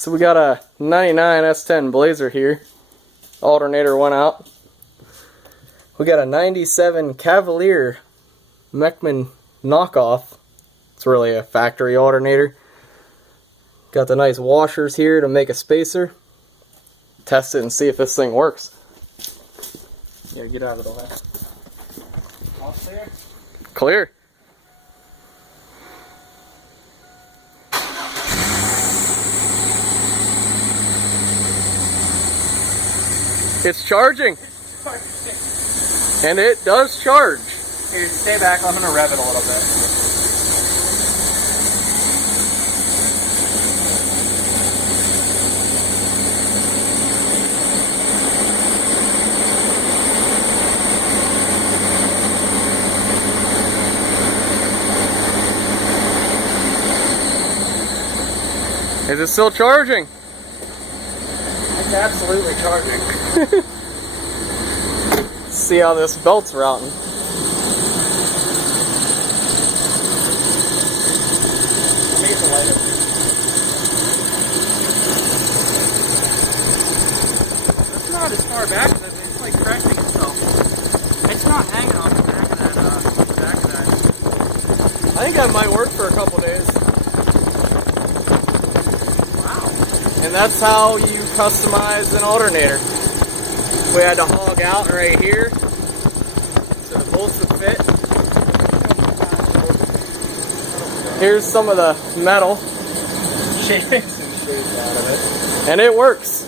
So we got a 99 S10 Blazer here. Alternator went out. We got a 97 Cavalier Mechman knockoff. It's really a factory alternator. Got the nice washers here to make a spacer. Test it and see if this thing works. Yeah, get out of the way. All clear? Clear. It's charging. And it does charge. Here, stay back. I'm going to rev it a little bit. Is it still charging? It's absolutely charging. Let's see how this belt's routing. Let me get the light up. It's not as far back as it's like crashing itself. It's not hanging on the back of that. I think that might work for a couple days. And that's how you customize an alternator. We had to hog out right here so the bolts would fit. Here's some of the metal. Shavings and shapes out of it. And it works.